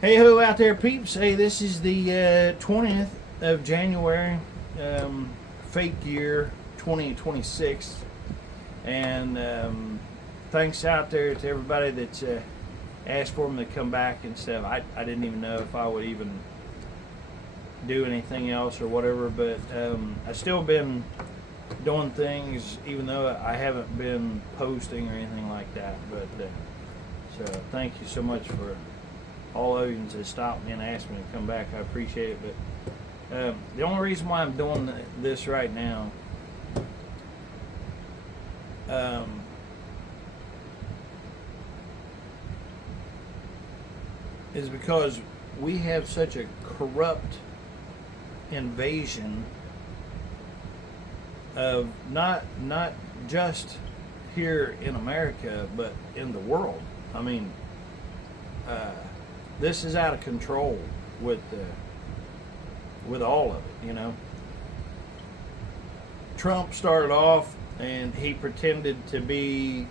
Hey ho out there, peeps. Hey, this is the 20th of January, fake year 2026. And thanks out there to everybody that's asked for me to come back and stuff. I didn't even know if I would even do anything else or whatever, but I've still been doing things even though I haven't been posting or anything like that. But so thank you so much for all of you that stopped me and asked me to come back. I appreciate it. But the only reason why I'm doing this right now is because we have such a corrupt invasion of not just here in America, but in the world. I mean, this is out of control with all of it, you know. Trump started off and he pretended to be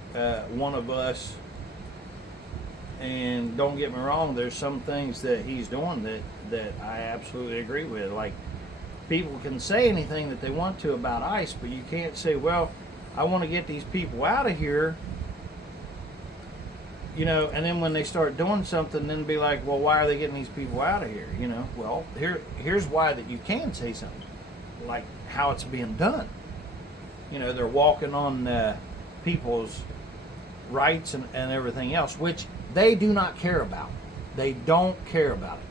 one of us, and don't get me wrong, there's some things that he's doing that I absolutely agree with. Like, people can say anything that they want to about ICE, but you can't say, well, I want to get these people out of here, you know, and then when they start doing something, then be like, well, why are they getting these people out of here? You know, well, here's why that you can say something, like how it's being done. You know, they're walking on people's rights and everything else, which they do not care about. They don't care about it.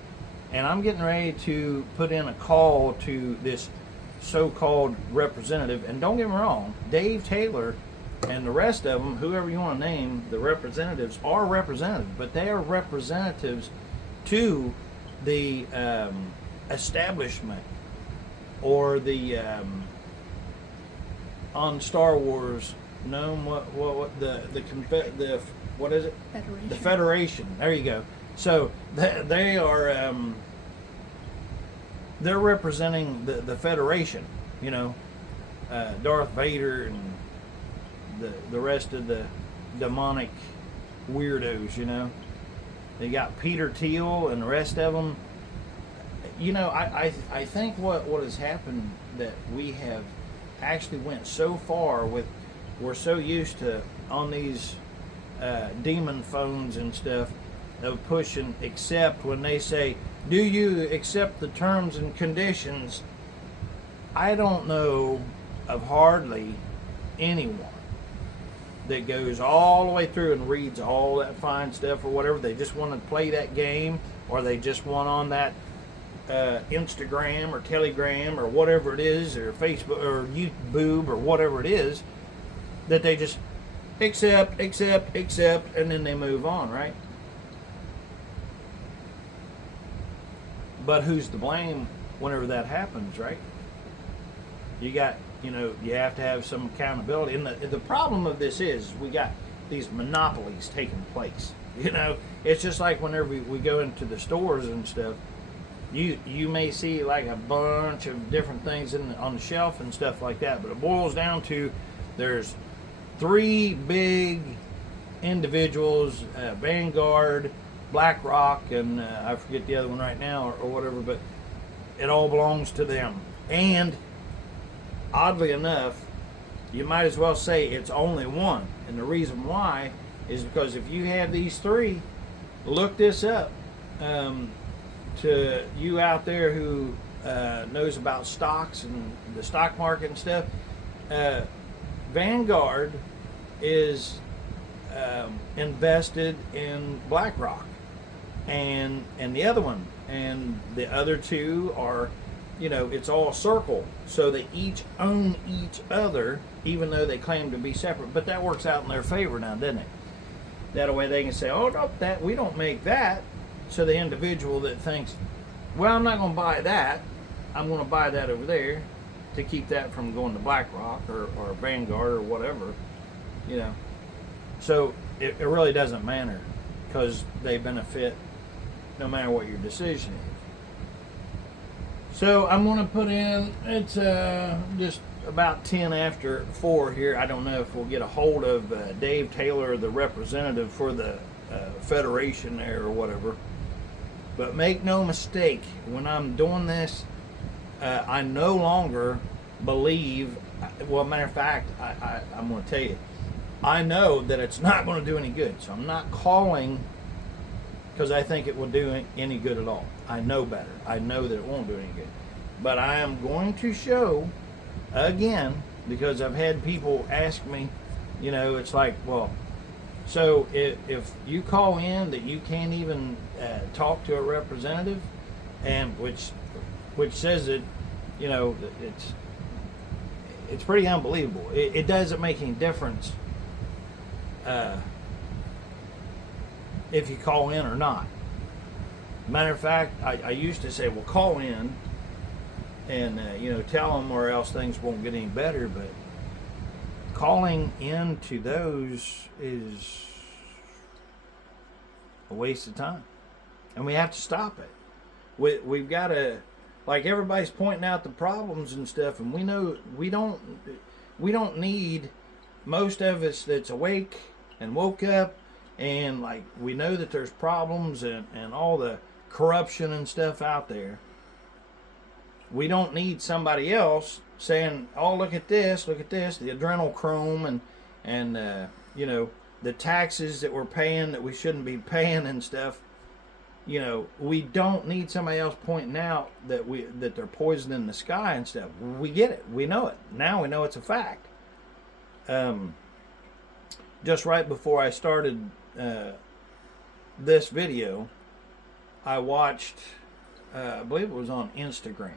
And I'm getting ready to put in a call to this so-called representative. And don't get me wrong, Dave Taylor and the rest of them, whoever you want to name, the representatives are representatives, but they are representatives to the establishment, or the on Star Wars known what what is it? Federation. The Federation. There you go. So they are they're representing the Federation. You know, Darth Vader and the rest of the demonic weirdos, you know. They got Peter Thiel and the rest of them. You know, I think what has happened, that we have actually went so far with, we're so used to on these demon phones and stuff of pushing accept when they say, do you accept the terms and conditions? I don't know of hardly anyone that goes all the way through and reads all that fine stuff or whatever. They just want to play that game, or they just want on that Instagram or Telegram or whatever it is, or Facebook or YouTube or whatever it is, that they just accept, and then they move on, right? But who's to blame whenever that happens, right? You got, you know, you have to have some accountability. And the problem of this is we got these monopolies taking place. You know, it's just like whenever we go into the stores and stuff, you may see like a bunch of different things on the shelf and stuff like that, but it boils down to there's three big individuals, Vanguard, BlackRock, and I forget the other one right now or whatever, but it all belongs to them. And oddly enough, you might as well say it's only one. And the reason why is because if you have these three, look this up. To you out there who knows about stocks and the stock market and stuff, Vanguard is invested in BlackRock, and the other one, and the other two are, you know, it's all circle. So they each own each other, even though they claim to be separate. But that works out in their favor now, doesn't it? That way they can say, oh no, that we don't make that. So the individual that thinks, well, I'm not going to buy that, I'm going to buy that over there to keep that from going to BlackRock or Vanguard or whatever, you know. So it really doesn't matter, because they benefit no matter what your decision is. So I'm going to put in, it's just about 10 after 4 here. I don't know if we'll get a hold of Dave Taylor, the representative for the Federation there or whatever. But make no mistake, when I'm doing this, I no longer believe. Well, matter of fact, I'm going to tell you, I know that it's not going to do any good. So I'm not calling because I think it will do any good at all. I know better. I know that it won't do any good. But I am going to show again, because I've had people ask me, it's like, well, so if you call in that you can't even talk to a representative, and which says that, it's pretty unbelievable. It doesn't make any difference if you call in or not. Matter of fact, I used to say, well, call in and tell them, or else things won't get any better. But calling into those is a waste of time, and we have to stop it. We've got to, like, everybody's pointing out the problems and stuff, and we know we don't need, most of us that's awake and woke up, and like, we know that there's problems and all the corruption and stuff out there. We don't need somebody else saying, oh, look at this, the adrenochrome and the taxes that we're paying that we shouldn't be paying and stuff. We don't need somebody else pointing out that they're poisoning the sky and stuff. We get it. We know it. Now we know it's a fact. Just right before I started this video, I watched, I believe it was on Instagram,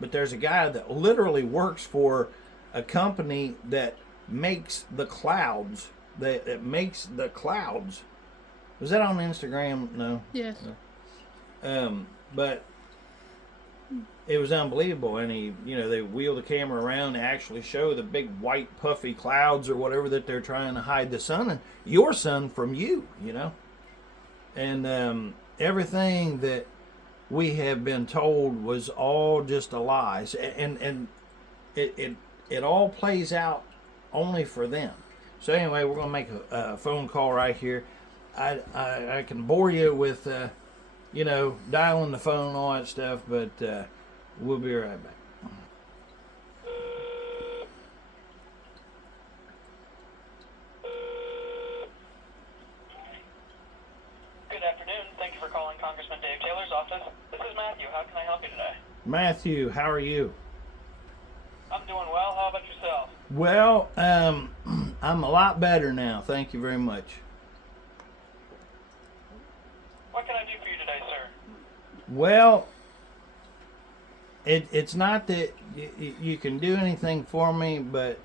but there's a guy that literally works for a company that makes the clouds. That makes the clouds. Was that on Instagram? No. Yes. No. But it was unbelievable, and they wheel the camera around and actually show the big white puffy clouds or whatever that they're trying to hide the sun and your sun from you, and everything that we have been told was all just a lie, and it all plays out only for them. So anyway, we're gonna make a phone call right here. I can bore you with dialing the phone and all that stuff, but we'll be right back. Good afternoon. Thank you for calling Congressman Dave Taylor's office. This is Matthew. How can I help you today? Matthew, how are you? I'm doing well. How about yourself? Well, I'm a lot better now. Thank you very much. What can I do for you today, sir? Well, it's not that you can do anything for me, but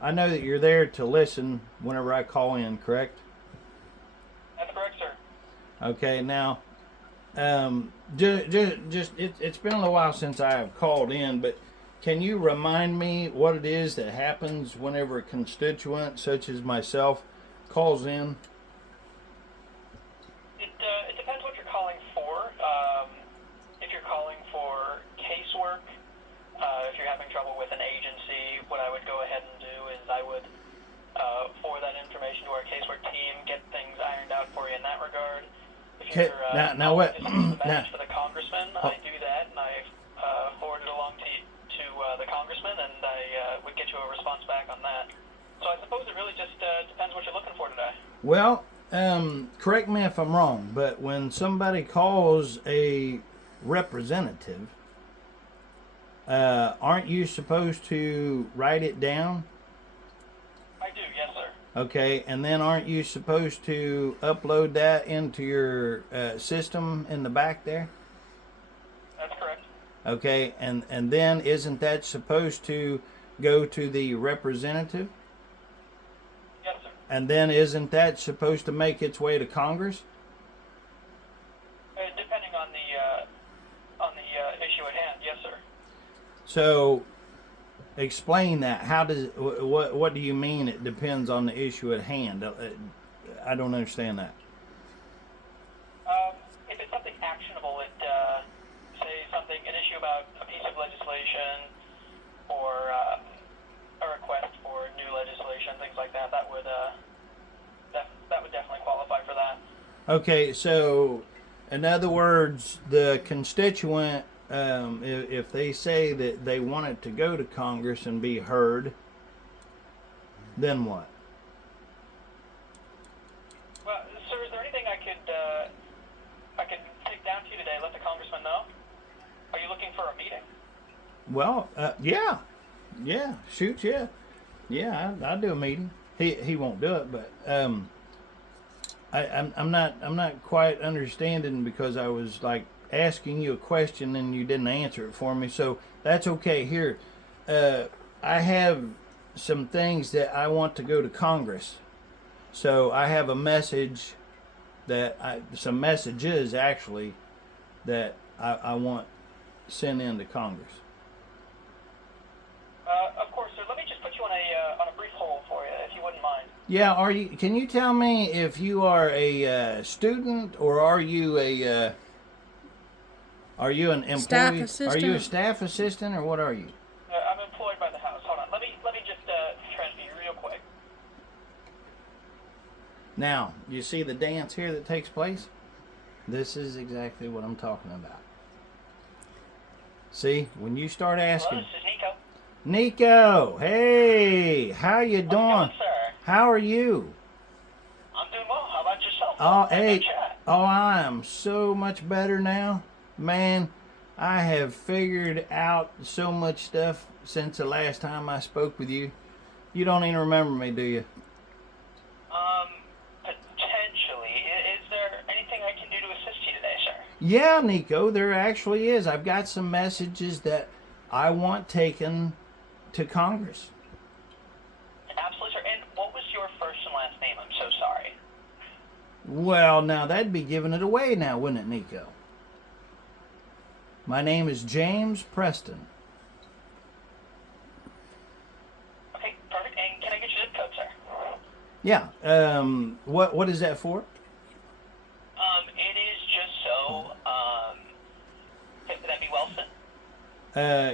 I know that you're there to listen whenever I call in, correct? That's correct, sir. Okay, now, it's been a little while since I have called in, but can you remind me what it is that happens whenever a constituent such as myself calls in? It depends what you're calling for. If you're calling for casework, if you're having trouble with an agency, what I would go ahead and do is I would forward that information to our casework team, get things ironed out for you in that regard. If you're now what? a message for the congressman, I do that, and I forward it along to the congressman, and I would get you a response back on that. So I suppose it really just depends what you're looking for today. Well, correct me if I'm wrong, but when somebody calls a representative, aren't you supposed to write it down? I do, yes, sir. Okay, and then aren't you supposed to upload that into your system in the back there? That's correct. Okay, and then isn't that supposed to go to the representative? Yes, sir. And then isn't that supposed to make its way to Congress? Depending on the issue at hand, yes, sir. So, explain that. How does what do you mean? It depends on the issue at hand. I don't understand that. If it's something actionable, say an issue about a piece of legislation or a request for new legislation, things like that, that would definitely qualify for that. Okay, so In other words, the constituent, if they say that they want it to go to Congress and be heard, then what? Well, sir, is there anything I could take down to you today? Let the congressman know. Are you looking for a meeting? Well, yeah, shoot, yeah. I'll do a meeting. He won't do it, but I'm not quite understanding, because I was like asking you a question and you didn't answer it for me. So that's okay. Here, I have some things that I want to go to Congress. So I have a message some messages actually that I want sent into Congress. Of course, sir. Let me just put you on a brief hold for you, if you wouldn't mind. Yeah, can you tell me if you are a student, or are you an employee? Staff assistant? Are you a staff assistant, or what are you? I'm employed by the House. Hold on. Let me just transfer you real quick. Now, you see the dance here that takes place? This is exactly what I'm talking about. See, when you start Hello, asking, this is Nico. Nico, hey, how you How's it doing? going, sir? How are you? I'm doing well. How about yourself? Oh, Nice hey, to chat. I am so much better now. Man, I have figured out so much stuff since the last time I spoke with you. You don't even remember me, do you? Potentially. Is there anything I can do to assist you today, sir? Yeah, Nico, there actually is. I've got some messages that I want taken to Congress. Absolutely, sir. And what was your first and last name? I'm so sorry. Well, now that'd be giving it away now, wouldn't it, Nico? My name is James Preston. Okay, perfect. And can I get your zip code, sir? Yeah, what is that for? It is just so, would that be Wellston?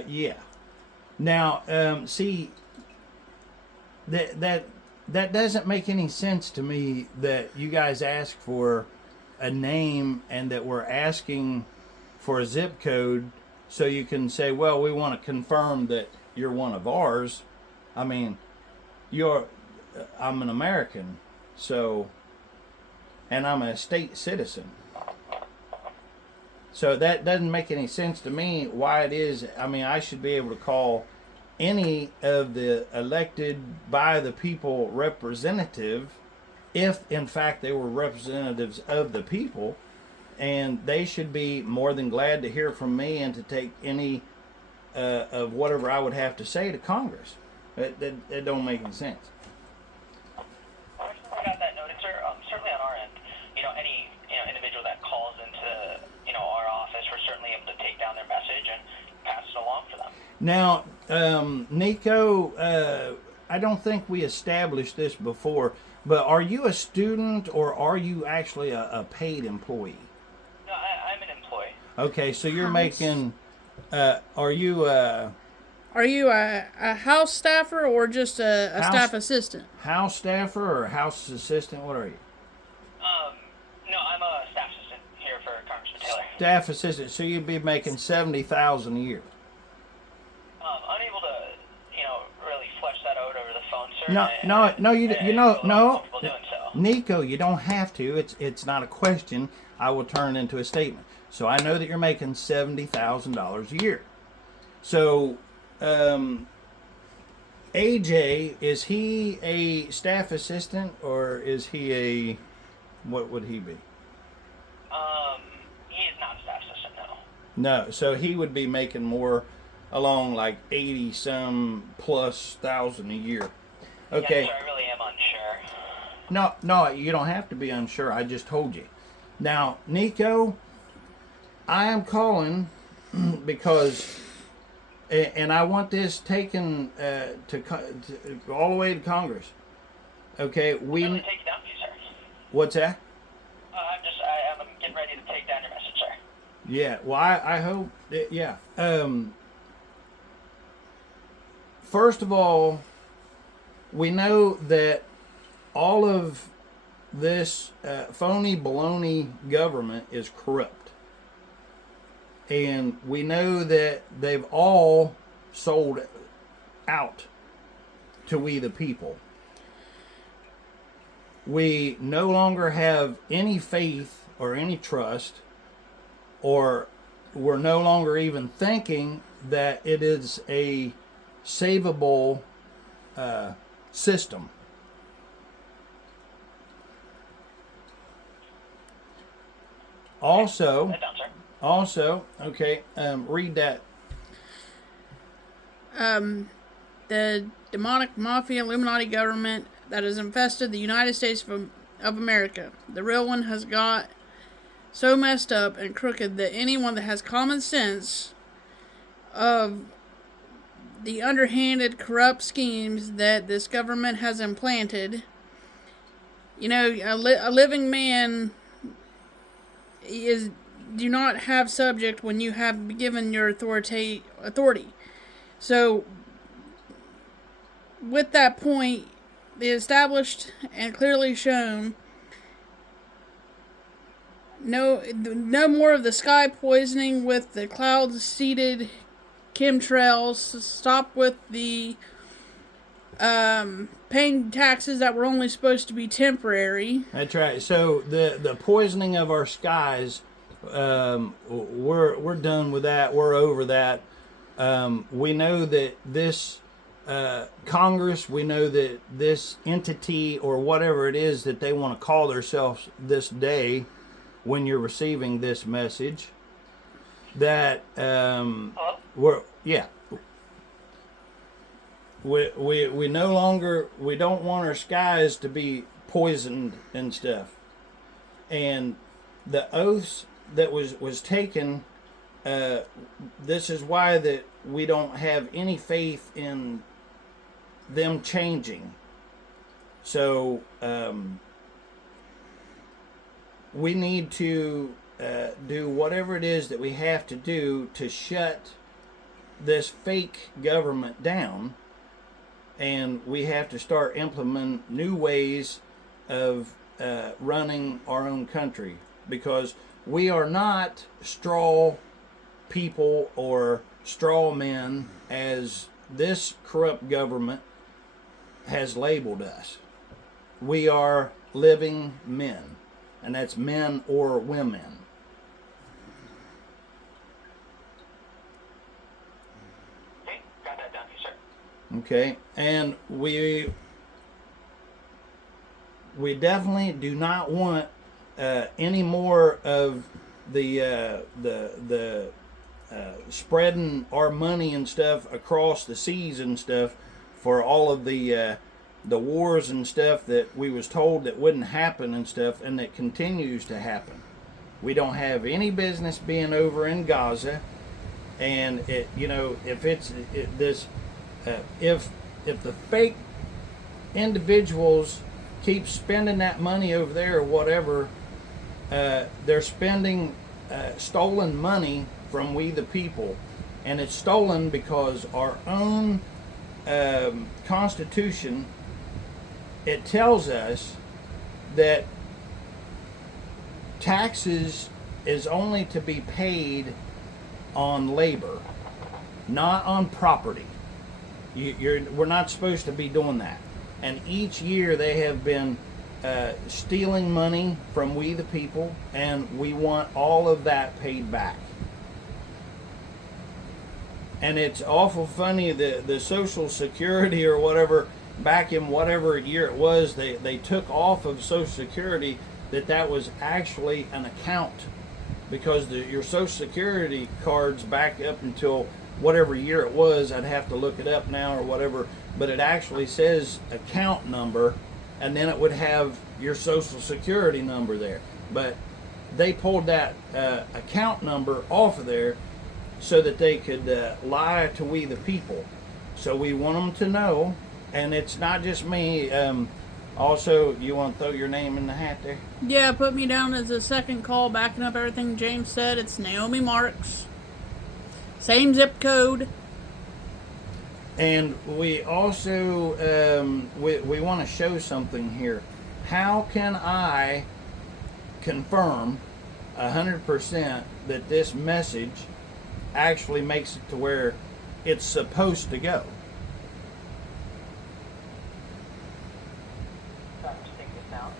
Yeah. Now, see, that doesn't make any sense to me that you guys ask for a name and that we're asking for a zip code so you can say, well, we want to confirm that you're one of ours. I mean, I'm an American, so, and I'm a state citizen. So that doesn't make any sense to me why it is. I mean, I should be able to call any of the elected by the people representative if in fact they were representatives of the people, and they should be more than glad to hear from me and to take any of whatever I would have to say to Congress. It don't make any sense. I got that noted, sir. Certainly on our end, any individual that calls into our office, we're certainly able to take down their message and pass it along for them. Now, Nico, I don't think we established this before, but are you a student or are you actually a paid employee? No, I'm an employee. Okay, so you're making. Are you Are you a house staffer or just a House- staff assistant? house staffer or house assistant? What are you? No, I'm a staff assistant here for Congressman Taylor. Staff assistant. So you'd be making $70,000 a year. Unable to, really flesh that out over the phone, sir. No, you feel a little no. comfortable doing so. Nico, you don't have to. It's not a question. I will turn into a statement. So I know that you're making $70,000 a year. So, AJ, is he a staff assistant or is he a, what would he be? He is not a staff assistant, no. No, so he would be making more along like 80 some plus thousand a year. Okay. Yes, sir, I really am unsure. No, you don't have to be unsure. I just told you. Now, Nico, I am calling because, and I want this taken to all the way to Congress. Okay, Really take it down for you, sir. What's that? I'm getting ready to take down your message, sir. Yeah. Well, I hope. Yeah. First of all, we know that all of this phony baloney government is corrupt. And we know that they've all sold out to we the people. We no longer have any faith or any trust, or we're no longer even thinking that it is a savable system. Also, Head down, sir. okay, read that. The demonic mafia Illuminati government that has infested the United States of America. The real one has got so messed up and crooked that anyone that has common sense of the underhanded, corrupt schemes that this government has implanted, a living man do not have subject when you have given your authority. So, with that point, the established and clearly shown no more of the sky poisoning with the cloud-seeded chemtrails. Stop with the paying taxes that were only supposed to be temporary. That's right. So the poisoning of our skies, we're done with that. We're over that. We know that this Congress, we know that this entity or whatever it is that they want to call themselves this day, when you're receiving this message, that we no longer, we don't want our skies to be poisoned and stuff. And the oaths that was taken, this is why that we don't have any faith in them changing. So we need to do whatever it is that we have to do to shut this fake government down, and we have to start implementing new ways of running our own country, because we are not straw people or straw men as this corrupt government has labeled us. We are living men, and that's men or women. Okay, got that down for you, sir. Okay, and we definitely do not want any more of the spreading our money and stuff across the seas and stuff for all of the wars and stuff that we was told that wouldn't happen and stuff, and that continues to happen. We don't have any business being over in Gaza, and if the fake individuals keep spending that money over there or whatever, they're spending stolen money from we the people, and it's stolen because our own Constitution, it tells us that taxes is only to be paid on labor, not on property. We're not supposed to be doing that. And each year they have been stealing money from we the people, and we want all of that paid back. And it's awful funny, the Social Security or whatever, back in whatever year it was, they took off of Social Security that was actually an account, because your Social Security cards back up until whatever year it was, I'd have to look it up now or whatever, but it actually says account number, and then it would have your Social Security number there. But they pulled that account number off of there so that they could lie to we the people. So we want them to know, and it's not just me. Also, you want to throw your name in the hat there? Yeah, put me down as a second call, backing up everything James said. It's Naomi Marks. Same zip code. And we also we want to show something here. how can I confirm 100% that this message actually makes it to where it's supposed to go? Sorry, I'm just taking this down.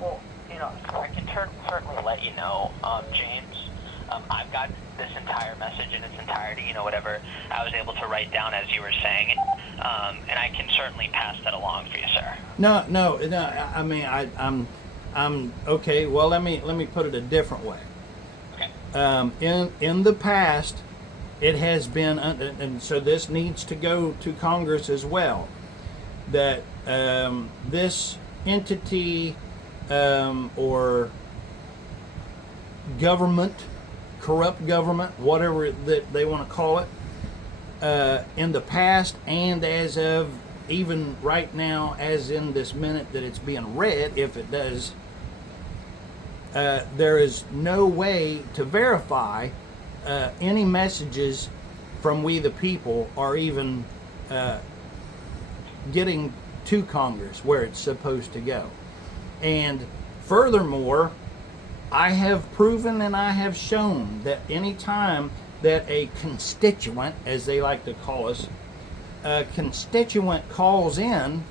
Well, I can certainly let you know, James. I've got this entire message in its entirety, whatever I was able to write down as you were saying it, and I can certainly pass that along for you, sir. No. I mean, I'm okay. Well, let me put it a different way. Okay. In the past, it has been, and so this needs to go to Congress as well, that this entity or government, corrupt government, whatever that they want to call it, in the past and as of even right now, as in this minute that it's being read, if it does, there is no way to verify any messages from we the people are even getting to Congress where it's supposed to go. And furthermore, I have proven and I have shown that any time that a constituent, as they like to call us, a constituent calls in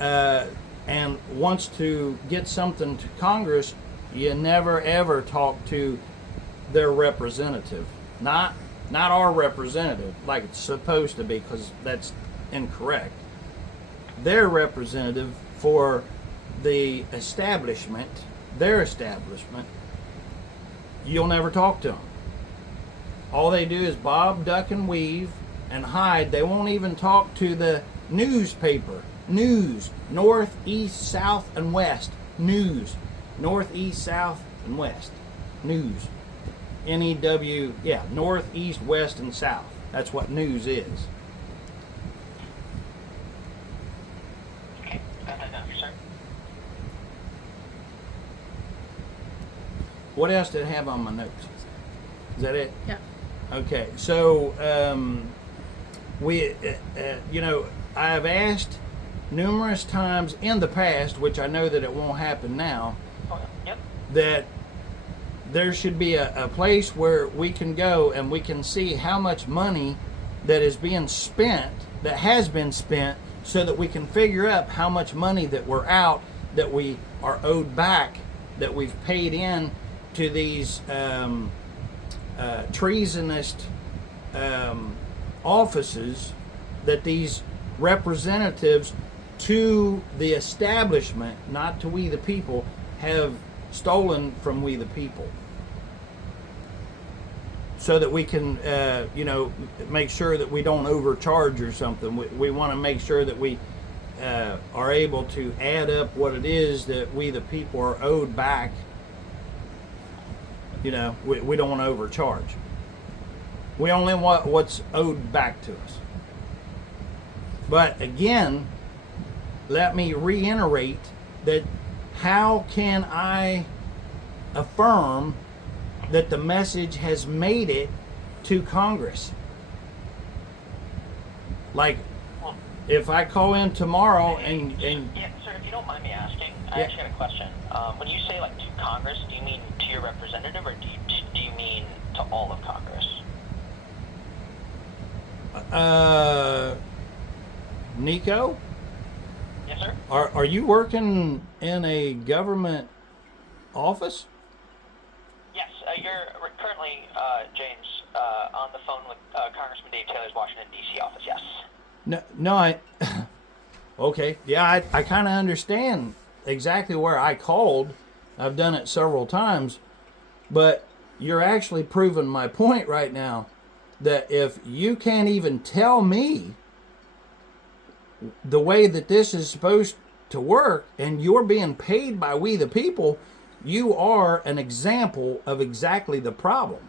and wants to get something to Congress, you never ever talk to their representative. Not our representative, like it's supposed to be, because that's incorrect. Their representative for the establishment, their establishment, you'll never talk to them. All they do is bob, duck, and weave and hide. They won't even talk to the newspaper. News, north, east, south, and west. News, north, east, south, and west. News. N-E-W, yeah, north, east, west, and south. That's what news is. Okay, got that down, sir. What else did I have on my notes? Is that it? Yeah. Okay, so I have asked numerous times in the past, which I know that it won't happen now, Yep. that there should be a place where we can go and we can see how much money that is being spent, that has been spent, so that we can figure up how much money that we're out, that we are owed back, that we've paid in to these treasonous offices, that these representatives to the establishment, not to we the people, have stolen from we the people, so that we can make sure that we don't overcharge or something. We want to make sure that we are able to add up what it is that we the people are owed back. We don't want to overcharge. We only want what's owed back to us. But again, let me reiterate that how can I affirm that the message has made it to Congress? Like, if I call in tomorrow and Yeah, sir, if you don't mind me asking, I Yeah. actually got a question. When you say, like, to Congress, do you mean to your representative, or do you mean to all of Congress? Nico, Yes, sir? are you working in a government office? Yes, you're currently, James, on the phone with Congressman Dave Taylor's Washington, D.C. office, yes. No, okay, yeah, I kind of understand exactly where I called. I've done it several times, but you're actually proving my point right now, that if you can't even tell me the way that this is supposed to work, and you're being paid by we the people, you are an example of exactly the problem.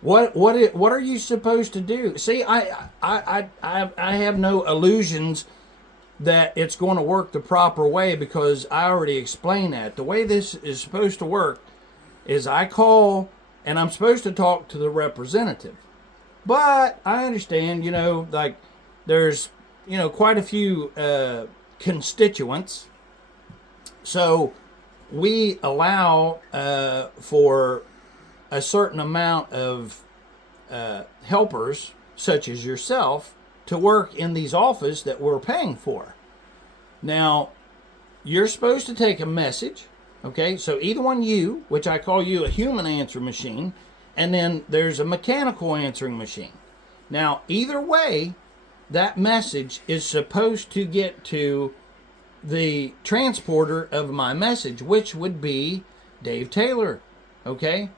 What are you supposed to do? See, I have no illusions that it's going to work the proper way, because I already explained that. The way this is supposed to work is I call and I'm supposed to talk to the representative. But I understand, like there's, quite a few constituents. So we allow for a certain amount of helpers, such as yourself, to work in these offices that we're paying for. Now, you're supposed to take a message, okay? So either one, you, which I call you a human answering machine, and then there's a mechanical answering machine. Now, either way, that message is supposed to get to the transporter of my message, which would be Dave Taylor, okay?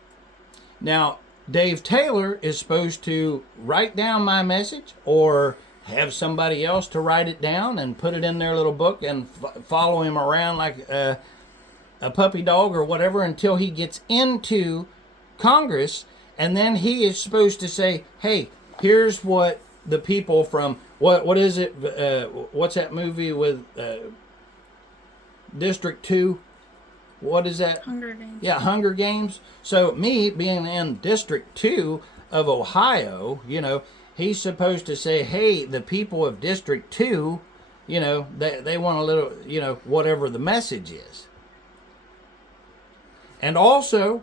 Now, Dave Taylor is supposed to write down my message or have somebody else to write it down and put it in their little book and follow him around like a puppy dog or whatever until he gets into Congress. And then he is supposed to say, hey, here's what the people from, what is it? What's that movie with District 2? What is that? Hunger Games. Yeah, Hunger Games. So me being in District 2 of Ohio, he's supposed to say, hey, the people of District 2, they want a little, whatever the message is. And also,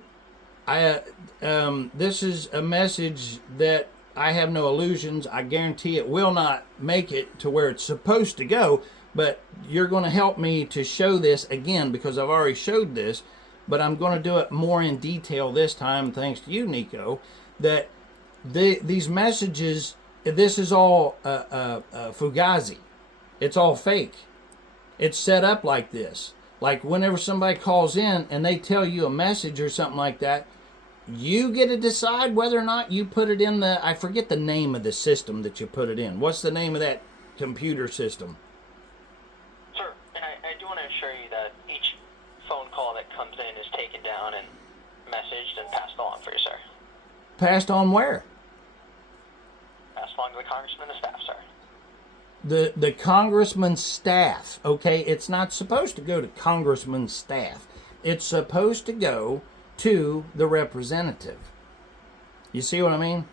this is a message that I have no illusions. I guarantee it will not make it to where it's supposed to go. But you're going to help me to show this again because I've already showed this. But I'm going to do it more in detail this time, thanks to you, Nico. That these messages, this is all fugazi. It's all fake. It's set up like this. Like whenever somebody calls in and they tell you a message or something like that, you get to decide whether or not you put it in I forget the name of the system that you put it in. What's the name of that computer system? Sir, and I do want to assure you that each phone call that comes in is taken down and messaged and passed along for you, sir. Passed on where? Passed along to the congressman and the staff, sir. The congressman's staff, okay? It's not supposed to go to congressman's staff. It's supposed to go to the representative. You see what I mean?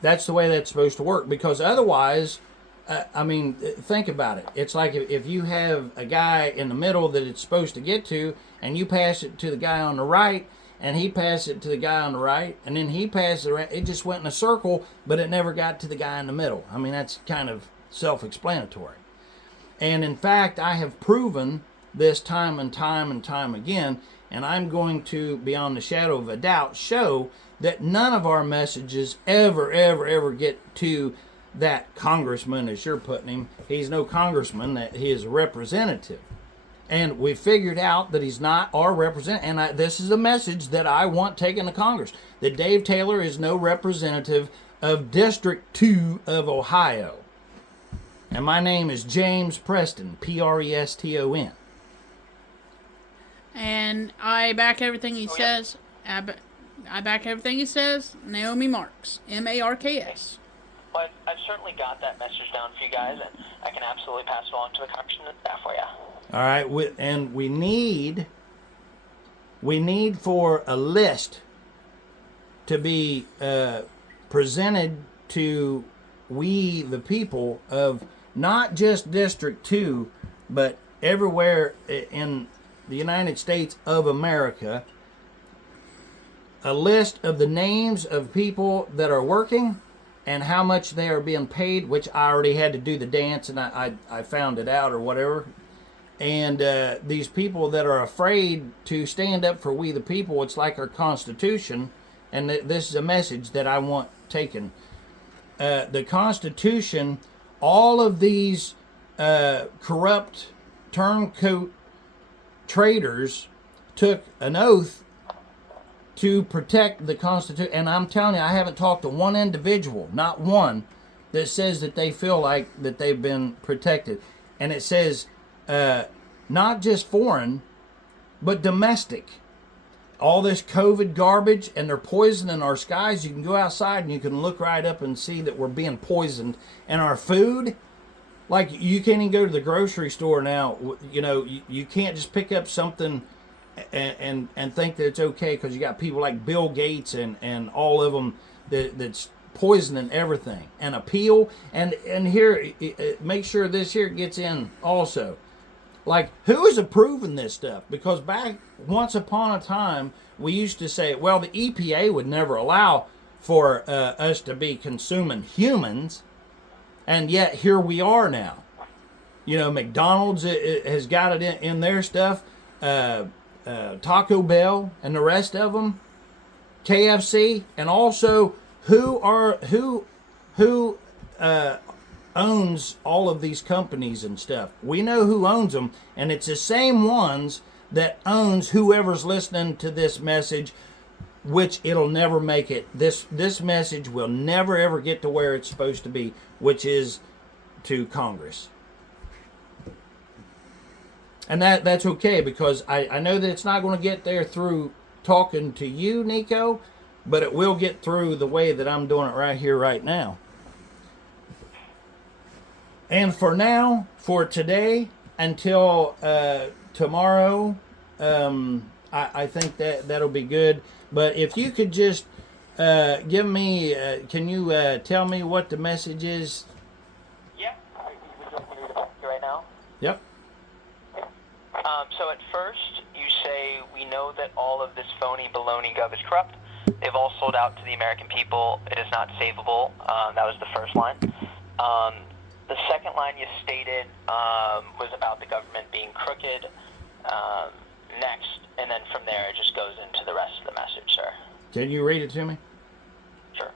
That's the way that's supposed to work, because otherwise, think about it. It's like if you have a guy in the middle that it's supposed to get to, and you pass it to the guy on the right, and he passed it to the guy on the right, and then he passed it around. It just went in a circle, but it never got to the guy in the middle. That's kind of self-explanatory. And in fact, I have proven this time and time and time again, and I'm going to, beyond the shadow of a doubt, show that none of our messages ever get to that congressman, as you're putting him. He's no congressman, that he is a representative. And we figured out that he's not our representative. And this is a message that I want taken to Congress, that Dave Taylor is no representative of District 2 of Ohio. And my name is James Preston, Preston. And I back everything he says. I back everything he says. Naomi Marks, Marks. Well, I've certainly got that message down for you guys, and I can absolutely pass it on to the congressman and staff for you. All right, and we need for a list to be presented to we the people of not just District 2, but everywhere in the United States of America, a list of the names of people that are working and how much they are being paid, which I already had to do the dance and I found it out or whatever. And these people that are afraid to stand up for we the people, it's like our Constitution, and this is a message that I want taken. The Constitution, all of these corrupt turncoat traitors took an oath to protect the Constitution. And I'm telling you, I haven't talked to one individual, not one, that says that they feel like that they've been protected. And it says not just foreign, but domestic. All this COVID garbage, and they're poisoning our skies. You can go outside and you can look right up and see that we're being poisoned. And our food, like you can't even go to the grocery store now. You can't just pick up something and think that it's okay because you got people like Bill Gates and all of them that's poisoning everything, and appeal and here make sure this here gets in also. Like, who is approving this stuff? Because back once upon a time, we used to say, well, the EPA would never allow for us to be consuming humans, and yet here we are now. You know, McDonald's has got it in their stuff, Taco Bell and the rest of them, KFC, and also who owns all of these companies and stuff. We know who owns them, and it's the same ones that owns whoever's listening to this message, which it'll never make it. This message will never ever get to where it's supposed to be, which is to Congress. And that's okay, because I know that it's not going to get there through talking to you, Nico, but it will get through the way that I'm doing it right here, right now. And for now, for today, until tomorrow, I think that'll be good. But if you could just give me, can you tell me what the message is? Yeah. Would you like me to read it back to you right now? Yep. So at first, you say, we know that all of this phony baloney gov is corrupt. They've all sold out to the American people. It is not savable. That was the first line. The second line you stated was about the government being crooked. Next, and then from there it just goes into the rest of the message, sir. Can you read it to me? Sure.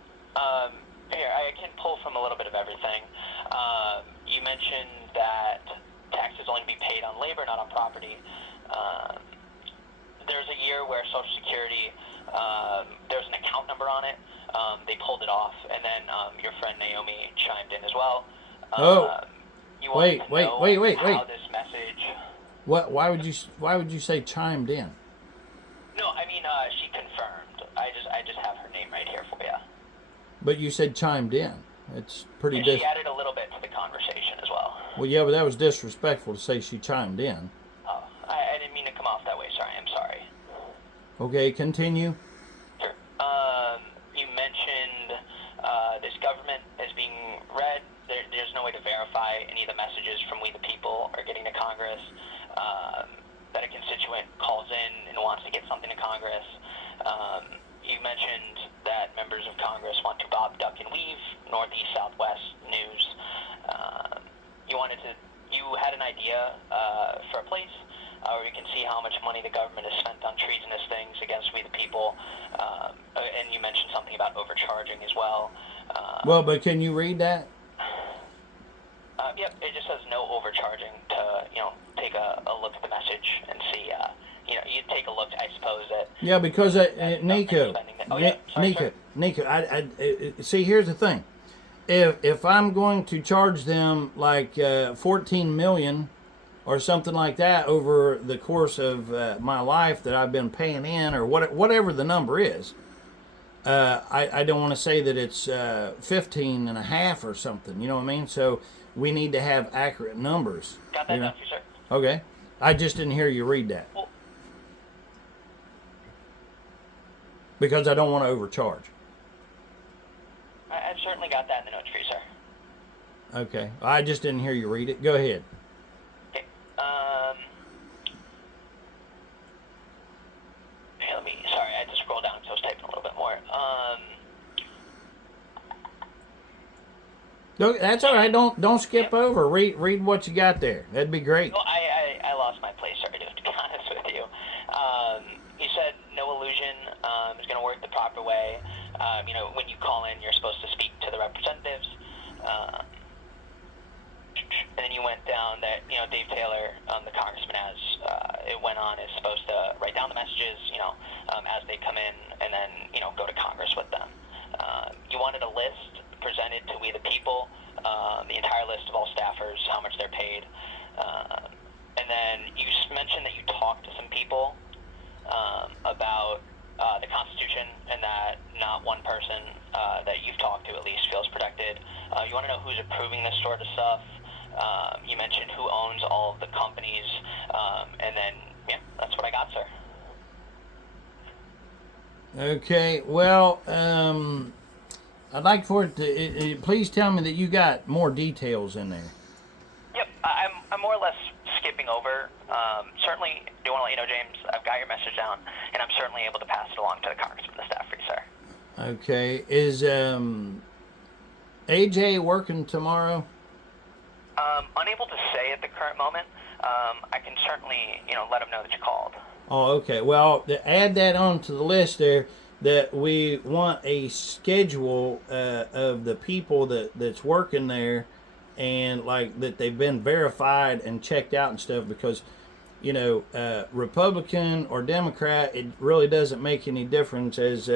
Here, I can pull from a little bit of everything. You mentioned that taxes only be paid on labor, not on property. There's a year where Social Security, there's an account number on it. They pulled it off, and then your friend Naomi chimed in as well. You wait. How this message... What? Why would you say chimed in? No, I mean she confirmed. I just have her name right here for you. But you said chimed in. It's pretty. And she added a little bit to the conversation as well. Well, yeah, but that was disrespectful to say she chimed in. Oh, I didn't mean to come off that way. Sorry, I'm sorry. Okay, continue. Sure. You mentioned this government is being read. There's no way to verify any of the messages from We the People are getting to Congress. That a constituent calls in and wants to get something to Congress. You mentioned that members of Congress want to bob, duck, and weave, northeast, southwest news. You had an idea for a place where you can see how much money the government has spent on treasonous things against We the People. And you mentioned something about overcharging as well. Well, but can you read that? Yep, it just says no overcharging to, take a look at the message and see, you take a look, I suppose, at... Yeah, because, Nico, Nico, I see, here's the thing. If I'm going to charge them like $14 million or something like that over the course of my life that I've been paying in, or whatever the number is, I don't want to say that it's 15 and a half or something, you know what I mean? So we need to have accurate numbers. Got that down for you, sir. Okay. I just didn't hear you read that. Well, because I don't want to overcharge. I've certainly got that in the notes for you, sir. Okay. I just didn't hear you read it. Go ahead. Okay. Sorry, I had to scroll down because I was typing a little bit more. No, that's all right. Don't skip over. Read what you got there. That'd be great. Well, I lost my place, sorry, to be honest with you. You said no illusion is going to work the proper way. When you call in, you're supposed to speak to the representatives. And then you went down that, Dave Taylor, the congressman, it went on, is supposed to write down the messages, as they come in, and then, go to Congress with them. You wanted a list presented to We the People, the entire list of all staffers, how much they're paid. And then you mentioned that you talked to some people about the Constitution, and that not one person that you've talked to at least feels protected. You want to know who's approving this sort of stuff. You mentioned who owns all of the companies, and then, yeah, that's what I got, sir. Okay. Well, I'd like for it to. Please tell me that you got more details in there. Yep, I'm more or less skipping over. Certainly do want to let you know, James, I've got your message down, and I'm certainly able to pass it along to the congressman, the staff for you, sir. Okay. Is AJ working tomorrow? Unable to say at the current moment. I can certainly, let him know that you called. Oh, okay. Well, add that onto the list there. That we want a schedule of the people that's working there, and like that they've been verified and checked out and stuff. Because, Republican or Democrat, it really doesn't make any difference. As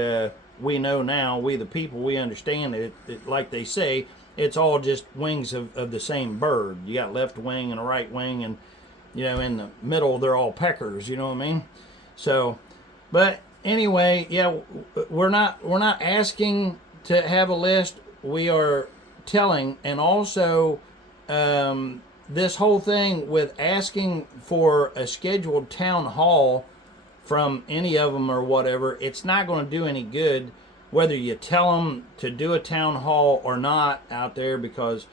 we know now, we the people, we understand it. Like they say, it's all just wings of the same bird. You got left wing and a right wing, and in the middle they're all peckers. You know what I mean? So, but anyway, yeah, we're not asking to have a list. We are telling, and also this whole thing with asking for a scheduled town hall from any of them or whatever, it's not going to do any good whether you tell them to do a town hall or not out there, because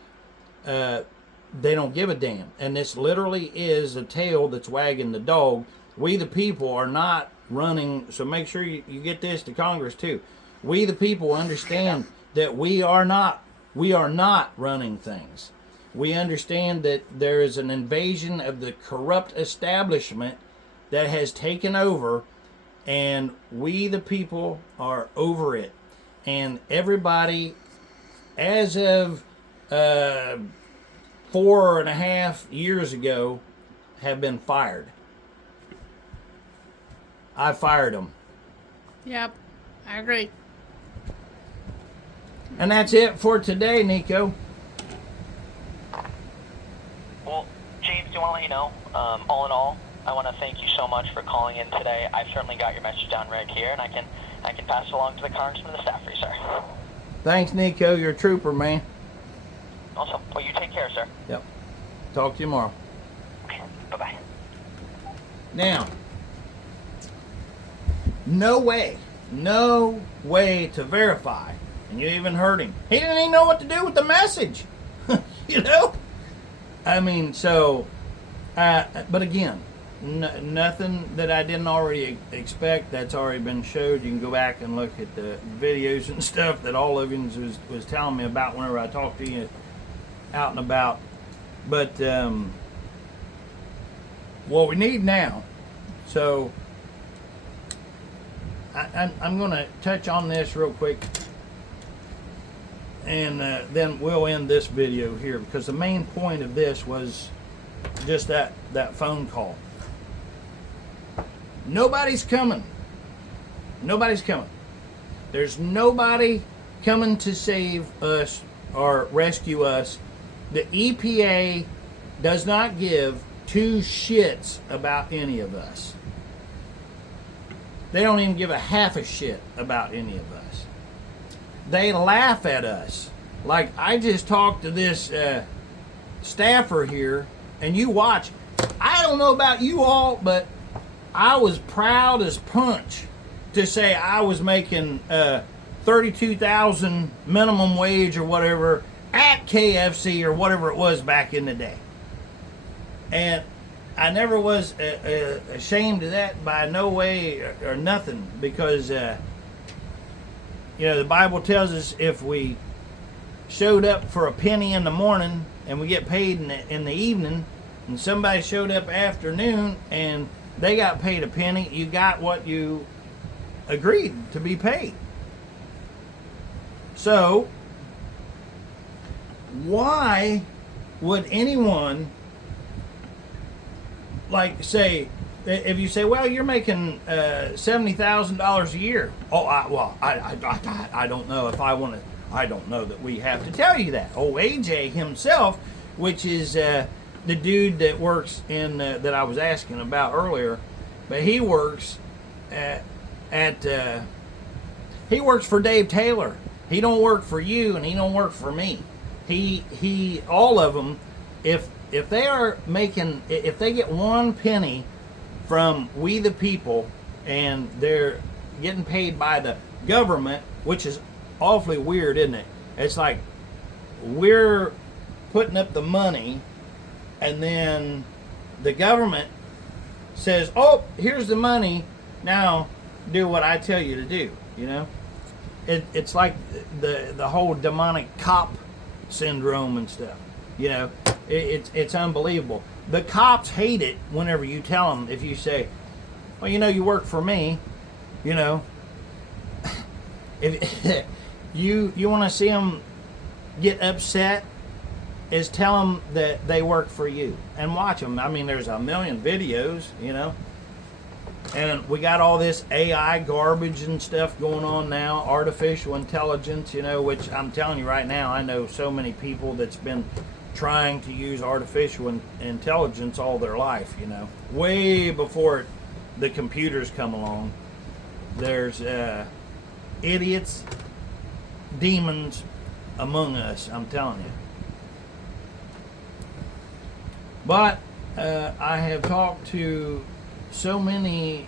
they don't give a damn. And this literally is a tail that's wagging the dog. We the people are not running, so make sure you get this to Congress too. We the people understand that we are not running things. We understand that there is an invasion of the corrupt establishment that has taken over, and we the people are over it. And everybody, as of 4.5 years ago, have been fired. I fired them. Yep, I agree. And that's it for today, Nico. Well, James, do want to let you know, all in all, I want to thank you so much for calling in today. I've certainly got your message down right here, and I can pass it along to the congressman and the staff for you, sir. Thanks, Nico. You're a trooper, man. Awesome. Well, you take care, sir. Yep. Talk to you tomorrow. Okay. Bye-bye. Now, no way to verify. And you even heard him. He didn't even know what to do with the message. I mean, so, but again, nothing that I didn't already expect. That's already been showed. You can go back and look at the videos and stuff that all of you was telling me about whenever I talked to you out and about. But what we need now, so I'm going to touch on this real quick, and then we'll end this video here, because the main point of this was just that phone call. Nobody's coming. There's nobody coming to save us or rescue us. The EPA does not give two shits about any of us. They don't even give a half a shit about any of us. They laugh at us. Like, I just talked to this staffer here, and you watch. I don't know about you all, but I was proud as punch to say I was making $32,000 minimum wage or whatever at KFC or whatever it was back in the day. And I never was ashamed of that by no way or nothing, because the Bible tells us if we showed up for a penny in the morning and we get paid in the evening, and somebody showed up afternoon and they got paid a penny, you got what you agreed to be paid. So why would anyone, like, say, if you say, well, you're making $70,000 a year. Oh, I don't know if I want to. I don't know that we have to tell you that. Oh, AJ himself, which is the dude that works in that I was asking about earlier, but he works he works for Dave Taylor. He don't work for you, and he don't work for me. He all of them, if they are making, if they get one penny from we the people, and they're getting paid by the government, which is awfully weird, isn't it? It's like we're putting up the money, and then the government says, "Oh, here's the money. Now do what I tell you to do." You know, it's like the whole demonic cop syndrome and stuff. You know, it's unbelievable. The cops hate it whenever you tell them. If you say, "Well, you know, you work for me," you know, if you want to see them get upset, is tell them that they work for you and watch them. I mean, there's a million videos, you know, and we got all this AI garbage and stuff going on now, artificial intelligence, you know, which I'm telling you right now, I know so many people that's been trying to use artificial intelligence all their life, you know, way before the computers come along. There's idiots, demons among us, I'm telling you. But I have talked to so many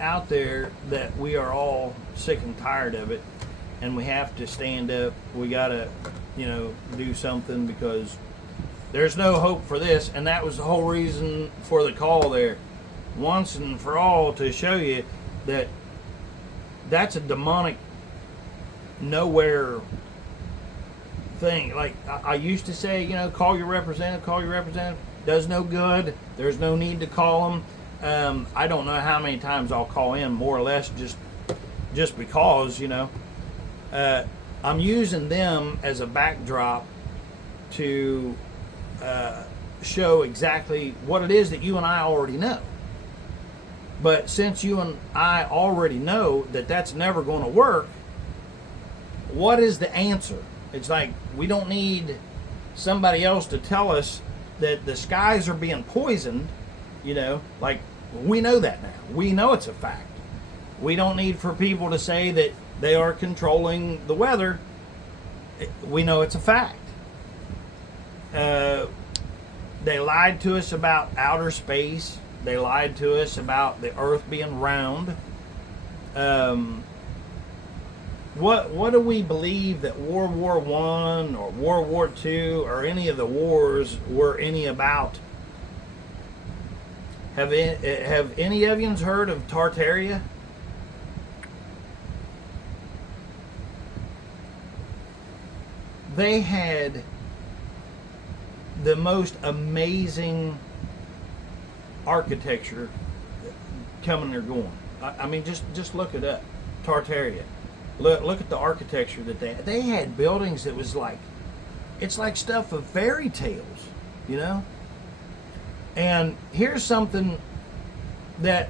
out there that we are all sick and tired of it, and we have to stand up. We gotta, you know, do something, because there's no hope for this. And that was the whole reason for the call there, once and for all, to show you that that's a demonic nowhere thing. Like I used to say, you know, call your representative. Does no good. There's no need to call them. I don't know how many times I'll call in, more or less just because, you know. I'm using them as a backdrop to show exactly what it is that you and I already know. But since you and I already know that that's never going to work, what is the answer? It's like we don't need somebody else to tell us that the skies are being poisoned, you know, like we know that now. We know it's a fact. We don't need for people to say that they are controlling the weather. We know it's a fact. They lied to us about outer space. They lied to us about the earth being round. What do we believe that World War I or World War II or any of the wars were any about? Have any of you heard of Tartaria? They had the most amazing architecture coming or going. I mean, just look it up. Tartaria. Look at the architecture that they had. Buildings that was like, it's like stuff of fairy tales, you know. And here's something that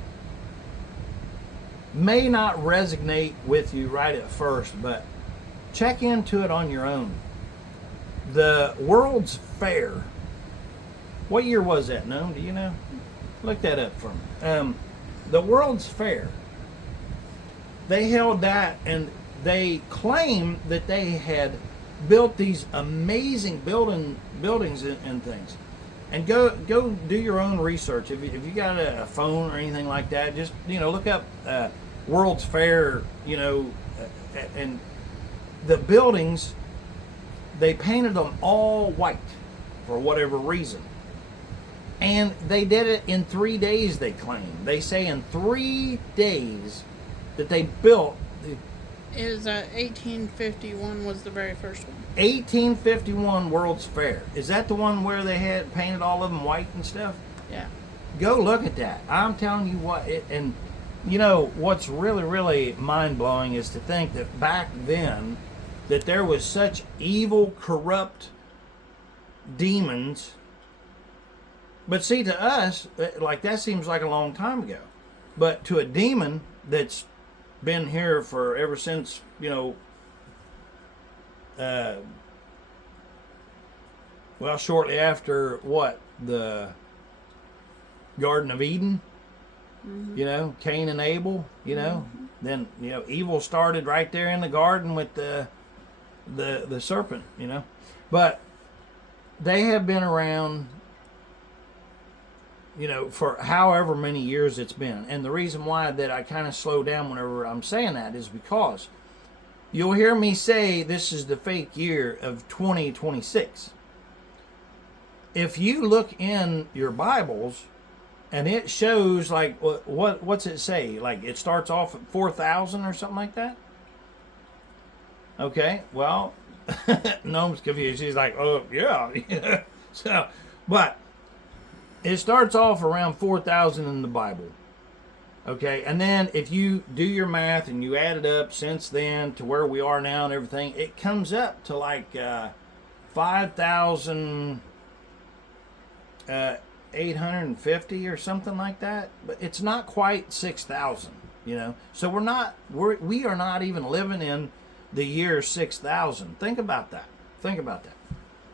may not resonate with you right at first, but check into it on your own. The World's Fair. What year was that, Noam? Do you know? Look that up for me. The World's Fair. They held that, and they claimed that they had built these amazing buildings and things. And go do your own research. If you got a phone or anything like that, just, you know, look up World's Fair, you know, and the buildings, they painted them all white for whatever reason. And they did it in 3 days, they claim. They say in 3 days that they built. It was 1851 was the very first one. 1851 World's Fair. Is that the one where they had painted all of them white and stuff? Yeah. Go look at that. I'm telling you what, and you know what's really, really mind-blowing is to think that back then that there was such evil, corrupt demons. But see, to us, like, that seems like a long time ago. But to a demon that's been here for ever since, you know, well, shortly after what? The Garden of Eden? Mm-hmm. You know, Cain and Abel, you know. Mm-hmm. Then, you know, evil started right there in the garden with the serpent, you know. But they have been around for however many years it's been. And the reason why that I kind of slow down whenever I'm saying that is because you'll hear me say this is the fake year of 2026. If you look in your Bibles and it shows like what's it say? Like it starts off at 4,000 or something like that. Okay, well, Noam's confused. She's like, oh yeah. So, but it starts off around 4,000 in the Bible. Okay, and then if you do your math and you add it up since then to where we are now and everything, it comes up to like 5,850 or something like that. But it's not quite 6,000, So we are not even living in the year 6,000. Think about that.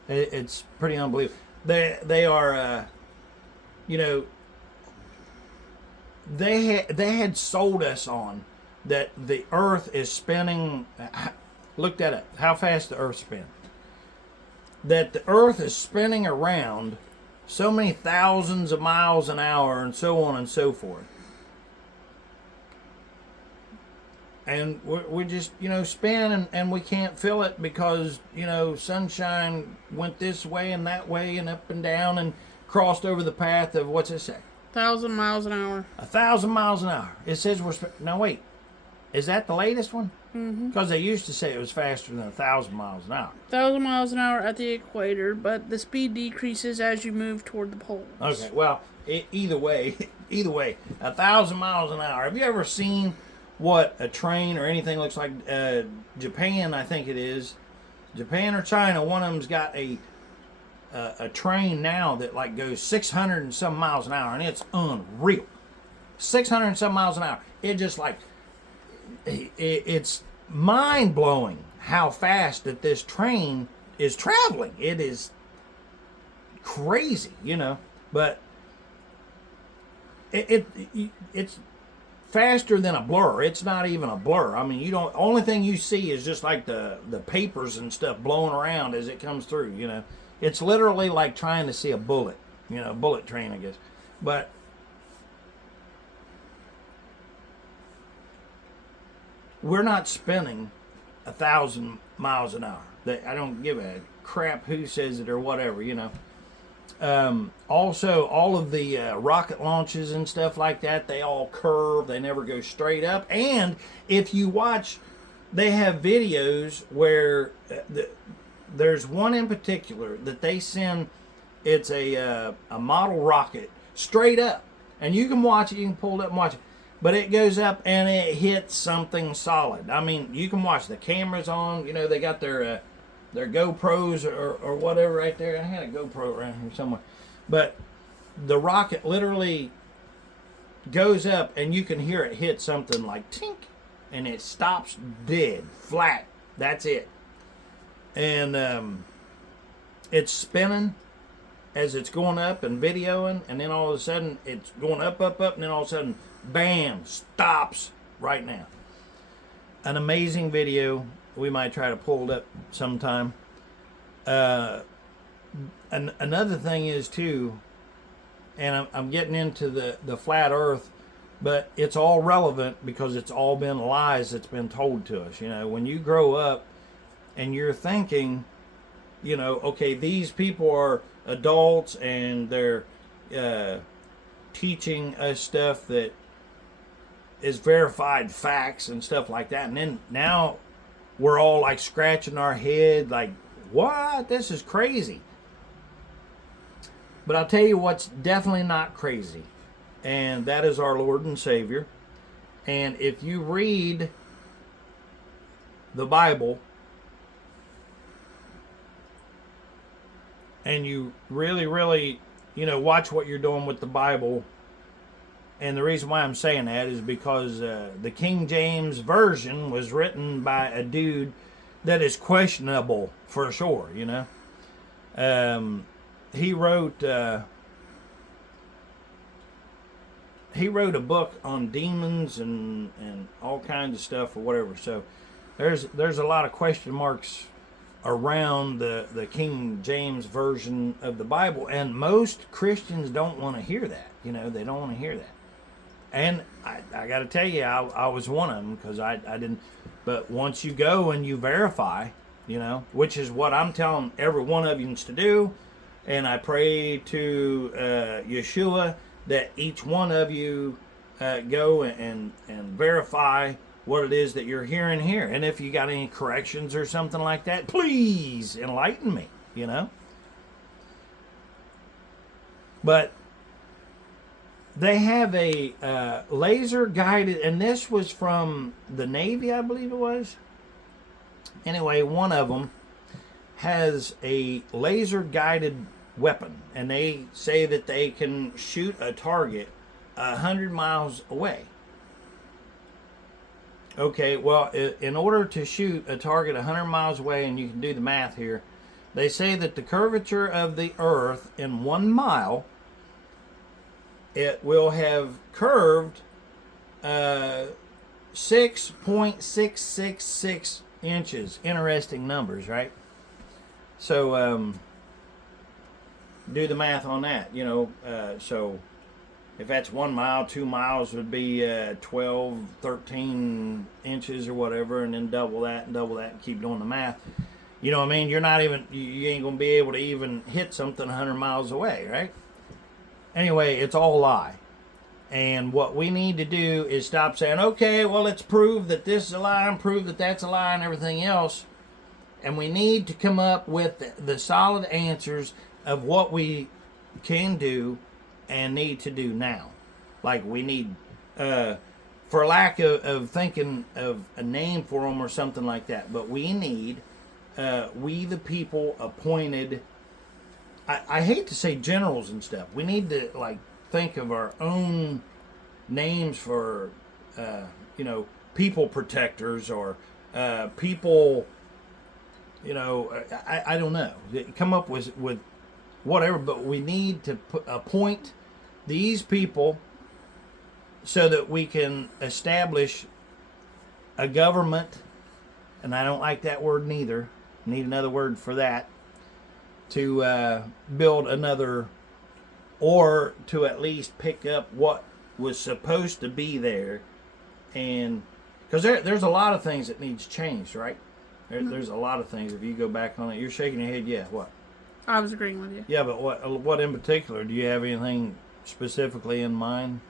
It's pretty unbelievable. They are, they had sold us on that the earth is spinning. Looked at it, how fast the earth spins. That the earth is spinning around so many thousands of miles an hour and so on and so forth. And we just, spin and we can't feel it because, sunshine went this way and that way and up and down and crossed over the path of, what's it say? 1,000 miles an hour. 1,000 miles an hour. It says now wait, is that the latest one? Mm-hmm. Because they used to say it was faster than 1,000 miles an hour. 1,000 miles an hour at the equator, but the speed decreases as you move toward the poles. Okay, well, either way, 1,000 miles an hour. Have you ever seen what a train or anything looks like? Japan, I think it is. Japan or China, one of them's got a train now that like goes 600 and some miles an hour, and it's unreal. 600 and some miles an hour. It just like, it's mind blowing how fast that this train is traveling. It is crazy, but it's faster than a blur. It's not even a blur. I mean, only thing you see is just like the papers and stuff blowing around as it comes through, It's literally like trying to see a bullet, bullet train, I guess. But we're not spinning 1,000 miles an hour. I don't give a crap who says it or whatever, Also, all of the rocket launches and stuff like that, they all curve. They never go straight up. And if you watch, they have videos where there's one in particular that they send. It's a model rocket straight up, and you can watch it. You can pull it up and watch it. But it goes up and it hits something solid. I mean, you can watch the cameras on. They got their GoPros or whatever right there. I had a GoPro around here somewhere. But the rocket literally goes up and you can hear it hit something like tink, and it stops dead, flat. That's it. And it's spinning as it's going up and videoing, and then all of a sudden it's going up, and then all of a sudden, bam, stops right now. An amazing video. We might try to pull it up sometime. Another thing is too, and I'm getting into the flat earth, but it's all relevant because it's all been lies that's been told to us. When you grow up and you're thinking, okay, these people are adults and they're teaching us stuff that is verified facts and stuff like that, and then now we're all like scratching our head like, what? This is crazy. But I'll tell you what's definitely not crazy, and that is our Lord and Savior. And if you read the Bible and you really, really, watch what you're doing with the Bible. And the reason why I'm saying that is because the King James Version was written by a dude that is questionable for sure, He wrote a book on demons and all kinds of stuff or whatever. So there's a lot of question marks around the King James version of the Bible, and most Christians don't want to hear that. You know, they don't want to hear that. And I got to tell you, I was one of them, because I didn't. But once you go and you verify, you know, which is what I'm telling every one of you to do, and I pray to Yeshua that each one of you go and verify what it is that you're hearing here. And if you got any corrections or something like that, please enlighten me, you know. But they have a laser guided, and this was from the Navy, I believe it was. Anyway, one of them has a laser guided weapon, and they say that they can shoot a target 100 miles away. Okay, well, in order to shoot a target 100 miles away, and you can do the math here, they say that the curvature of the Earth in 1 mile, it will have curved 6.666 inches. Interesting numbers, right? So do the math on that, you know. So if that's 1 mile, 2 miles would be 12, 13 inches or whatever, and then double that and keep doing the math. You know what I mean? You're not even, you ain't going to be able to even hit something 100 miles away, right? Anyway, it's all a lie. And what we need to do is stop saying, okay, well, let's prove that this is a lie and prove that that's a lie and everything else. And we need to come up with the solid answers of what we can do and need to do now. Like we need, for lack of thinking of a name for them or something like that, but we need, we the people appointed, I hate to say generals and stuff. We need to like think of our own names for, you know, people protectors or people, you know, I don't know. Come up with whatever, but we need to appoint these people so that we can establish a government, and I don't like that word neither. Need another word for that. To build another, or to at least pick up what was supposed to be there, and because there's a lot of things that needs changed, right? There's a lot of things. If you go back on it, you're shaking your head. Yeah, what? I was agreeing with you. Yeah, but what in particular? Do you have anything specifically in mind?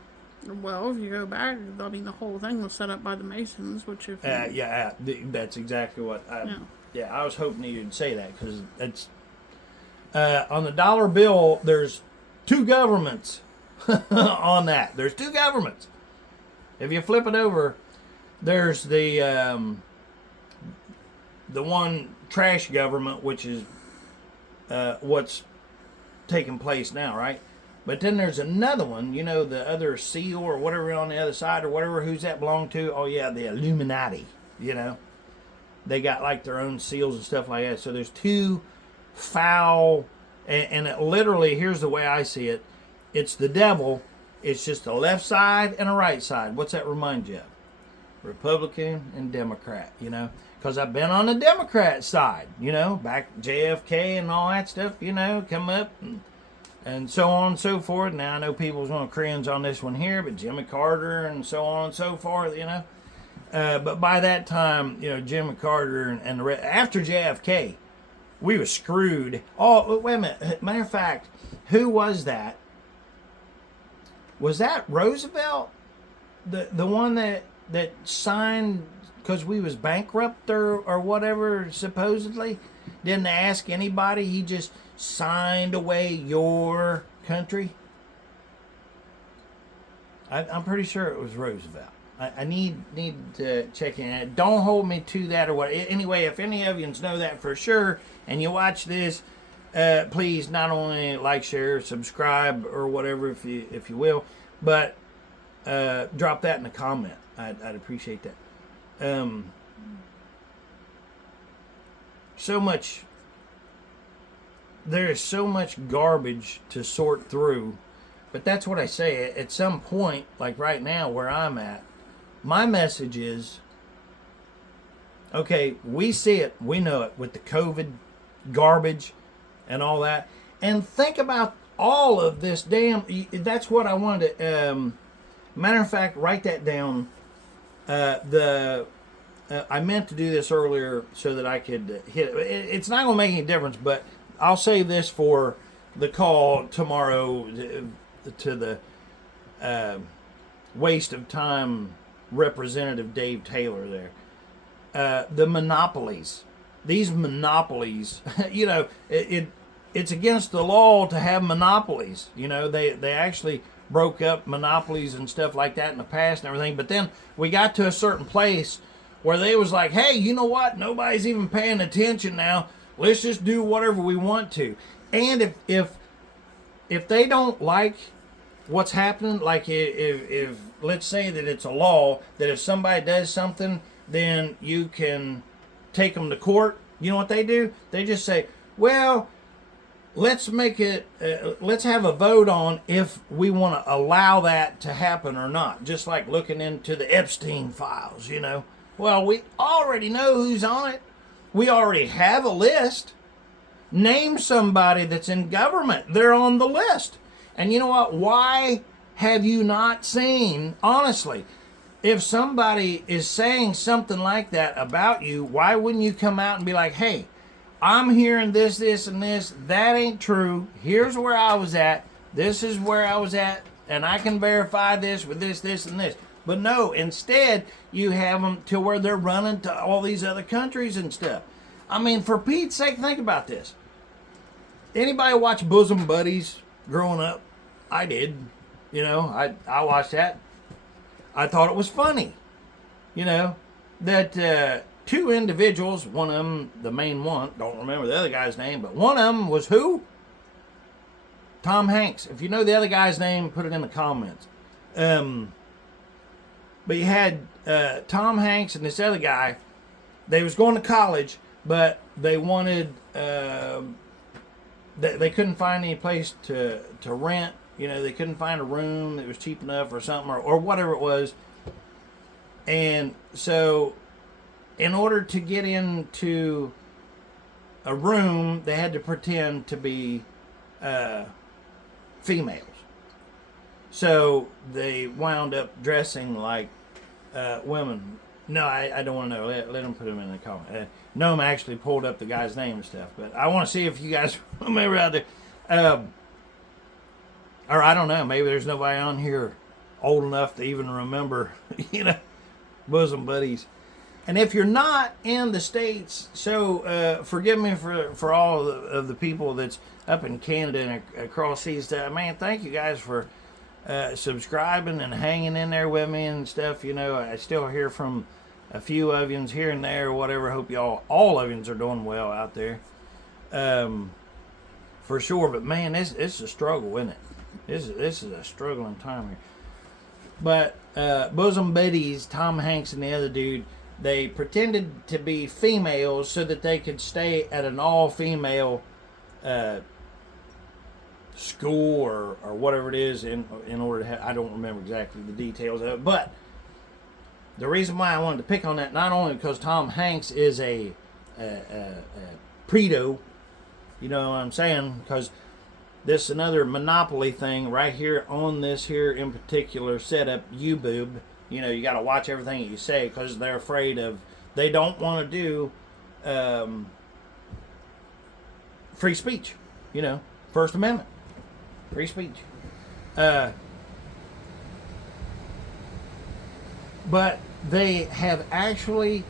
Well, if you go back, I mean, the whole thing was set up by the Masons, which if that's exactly what. I was hoping you'd say that, because it's. On the dollar bill, there's 2 governments on that. There's 2 governments. If you flip it over, there's the one trash government, which is what's taking place now, right? But then there's another one, you know, the other seal or whatever on the other side or whatever. Who's that belong to? Oh, yeah, the Illuminati, you know. They got like their own seals and stuff like that. So there's 2 foul, and it literally, here's the way I see it, it's the devil. It's just a left side and a right side. What's that remind you of? Republican and Democrat, you know, because I've been on the Democrat side, you know, back JFK and all that stuff, you know, come up and so on and so forth. Now I know people's going to cringe on this one here, but Jimmy Carter and so on and so forth, you know. But by that time, you know, Jimmy Carter and the after JFK, we were screwed. Oh, wait a minute. Matter of fact, who was that? Was that Roosevelt? The one that signed because we was bankrupt or whatever, supposedly? Didn't ask anybody. He just signed away your country? I'm pretty sure it was Roosevelt. I need to check in. Don't hold me to that or what. Anyway, if any of you know that for sure and you watch this, please not only like, share, subscribe, or whatever if you will, but drop that in the comment. I'd appreciate that. So much. There is so much garbage to sort through, but that's what I say. At some point, like right now where I'm at, my message is Okay, we see it, we know it with the COVID garbage and all that. And think about all of this damn. That's what I wanted to. Matter of fact, write that down. I meant to do this earlier so that I could hit it. It's not going to make any difference, but I'll save this for the call tomorrow to the waste of time Representative Dave Taylor there. The monopolies. These monopolies, you know, it's against the law to have monopolies. You know, they actually broke up monopolies and stuff like that in the past and everything. But then we got to a certain place where they was like, hey, you know what? Nobody's even paying attention now. Let's just do whatever we want to. And if they don't like what's happening, like if let's say that it's a law that if somebody does something, then you can take them to court. You know what they do? They just say, well, let's make it, let's have a vote on if we want to allow that to happen or not. Just like looking into the Epstein files, you know. Well, we already know who's on it. We already have a list. Name somebody that's in government. They're on the list. And you know what? Why have you not seen, honestly, if somebody is saying something like that about you, why wouldn't you come out and be like, hey, I'm hearing this, this, and this. That ain't true. Here's where I was at. This is where I was at. And I can verify this with this, this, and this. But no, instead, you have them to where they're running to all these other countries and stuff. I mean, for Pete's sake, think about this. Anybody watch Bosom Buddies growing up? I did. You know, I watched that. I thought it was funny. You know, that two individuals, one of them, the main one, don't remember the other guy's name, but one of them was who? Tom Hanks. If you know the other guy's name, put it in the comments. But you had Tom Hanks and this other guy. They was going to college, but they wanted, they couldn't find any place to rent. You know, they couldn't find a room that was cheap enough or something, or whatever it was. And so, in order to get into a room, they had to pretend to be females. So they wound up dressing like women. No, I don't want to know. Let them put them in the comment. Noam actually pulled up the guy's name and stuff, but I want to see if you guys remember out there. Or I don't know. Maybe there's nobody on here old enough to even remember, you know, Bosom Buddies. And if you're not in the States, so forgive me for all of the people that's up in Canada and across these. Man, thank you guys for subscribing and hanging in there with me and stuff. You know, I still hear from a few of yous here and there or whatever. Hope y'all, all of yous are doing well out there. For sure. But man, it's a struggle, isn't it? This is a struggling time here. But Bosom Buddies, Tom Hanks and the other dude, they pretended to be females so that they could stay at an all-female school or whatever it is in order to have, I don't remember exactly the details of it. But the reason why I wanted to pick on that, not only because Tom Hanks is a predo, you know what I'm saying, because this is another monopoly thing right here on this here in particular setup, YouBoob. You know, you got to watch everything that you say because they're afraid of, they don't want to do free speech, you know, First Amendment, free speech. But they have actually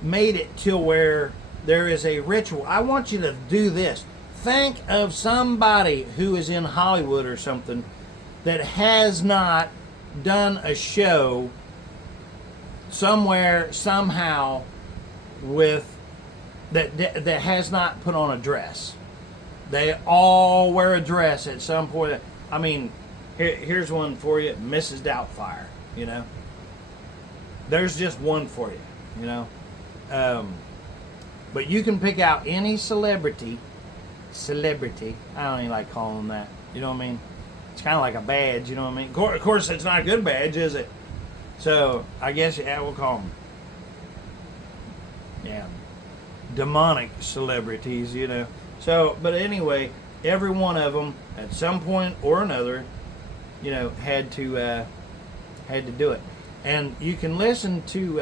made it to where there is a ritual. I want you to do this. Think of somebody who is in Hollywood or something that has not done a show somewhere, somehow, with that has not put on a dress. They all wear a dress at some point. I mean, here's one for you, Mrs. Doubtfire. You know, there's just one for you. You know, but you can pick out any celebrity. I don't even like calling them that. You know what I mean? It's kind of like a badge. You know what I mean? Of course, it's not a good badge, is it? So I guess, yeah, we'll call them yeah, demonic celebrities, you know. So, but anyway, every one of them at some point or another, you know, had to do it. And you can listen to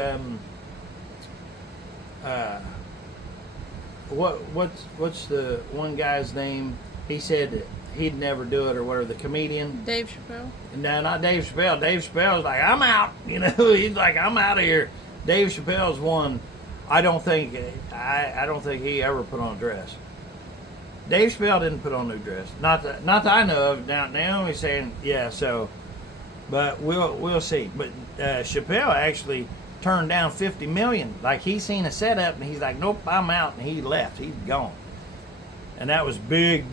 what's the one guy's name? He said that he'd never do it or whatever. The comedian Dave Chappelle. No, not Dave Chappelle. Dave Chappelle's like, I'm out. You know, he's like, I'm out of here. Dave Chappelle's one. I don't think he ever put on a dress. Dave Chappelle didn't put on no dress. Not that I know of. Now Naomi's saying, yeah. So, but we'll see. But Chappelle actually turned down $50 million. Like, he seen a setup and he's like, nope, I'm out, and he left. He's gone. And that was big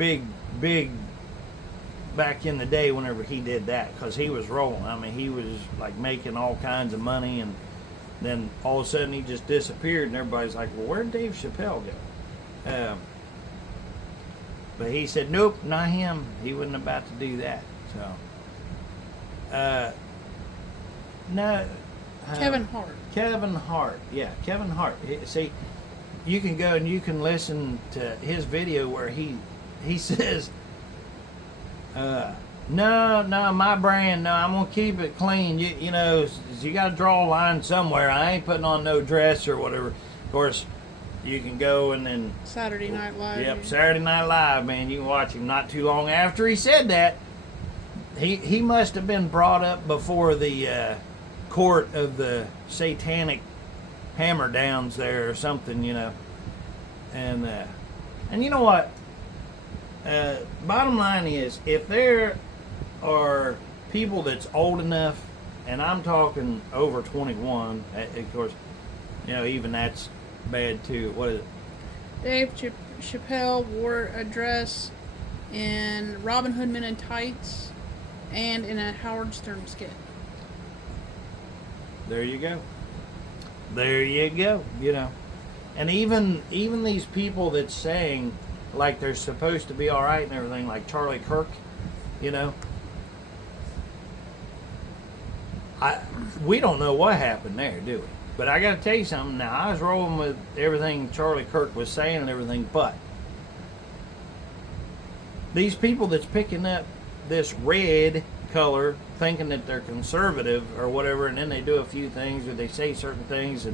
back in the day whenever he did that, because he was rolling. I mean, he was like making all kinds of money, and then all of a sudden he just disappeared, and everybody's like, well, where'd Dave Chappelle go? But he said, nope, not him. He wasn't about to do that. So, no. Kevin Hart. Kevin Hart. Yeah, Kevin Hart. See, you can go and you can listen to his video where he says, no, my brand, no, I'm gonna keep it clean. You know, you got to draw a line somewhere. I ain't putting on no dress or whatever. Of course, you can go and then Saturday Night Live. Yep, Saturday Night Live, man. You can watch him. Not too long after he said that, he must have been brought up before the court of the satanic hammer downs there or something, you know. And you know what? Bottom line is, if there are people that's old enough, and I'm talking over 21, of course, you know, even that's bad too. What is it? Dave Chappelle wore a dress in Robin Hood Men in Tights and in a Howard Stern skit. There you go. There you go. You know, and even these people that's saying like they're supposed to be all right and everything, like Charlie Kirk, you know, we don't know what happened there, do we? But I got to tell you something. Now, I was rolling with everything Charlie Kirk was saying and everything, but these people that's picking up this red color, thinking that they're conservative or whatever, and then they do a few things or they say certain things,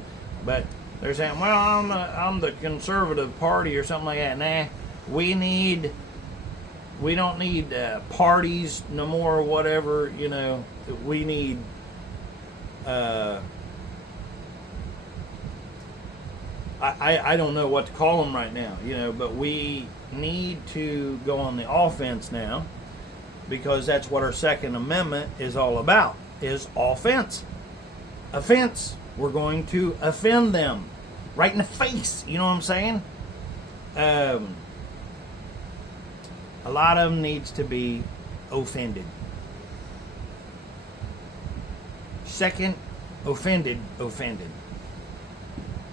but they're saying, well, I'm the conservative party or something like that. Nah, we don't need parties no more or whatever, you know. We need I don't know what to call them right now, you know, but we need to go on the offense now, because that's what our Second Amendment is all about, is offense. Offense. We're going to offend them right in the face, you know what I'm saying? A lot of them needs to be offended. Second, offended.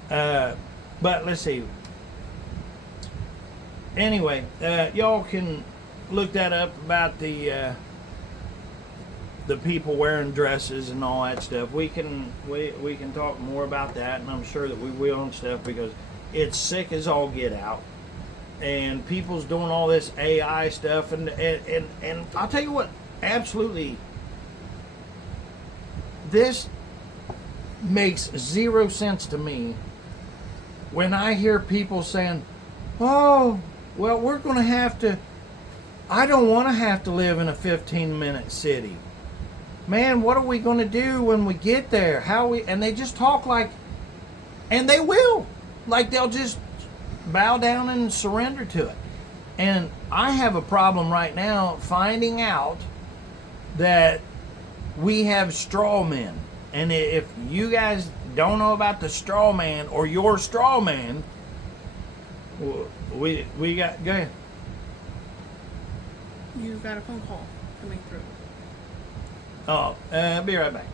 But let's see. Anyway, y'all can look that up about the people wearing dresses and all that stuff. We can talk more about that, and I'm sure that we will and stuff, because it's sick as all get out. And people's doing all this AI stuff, and I'll tell you what, absolutely, this makes zero sense to me when I hear people saying, oh, well, we're going to have to, I don't want to have to live in a 15-minute city. Man, what are we going to do when we get there? And they just talk like, and they will, like they'll just bow down and surrender to it. And I have a problem right now finding out that we have straw men. And if you guys don't know about the straw man or your straw man, we got, go ahead. You got a phone call coming through. Oh, be right back.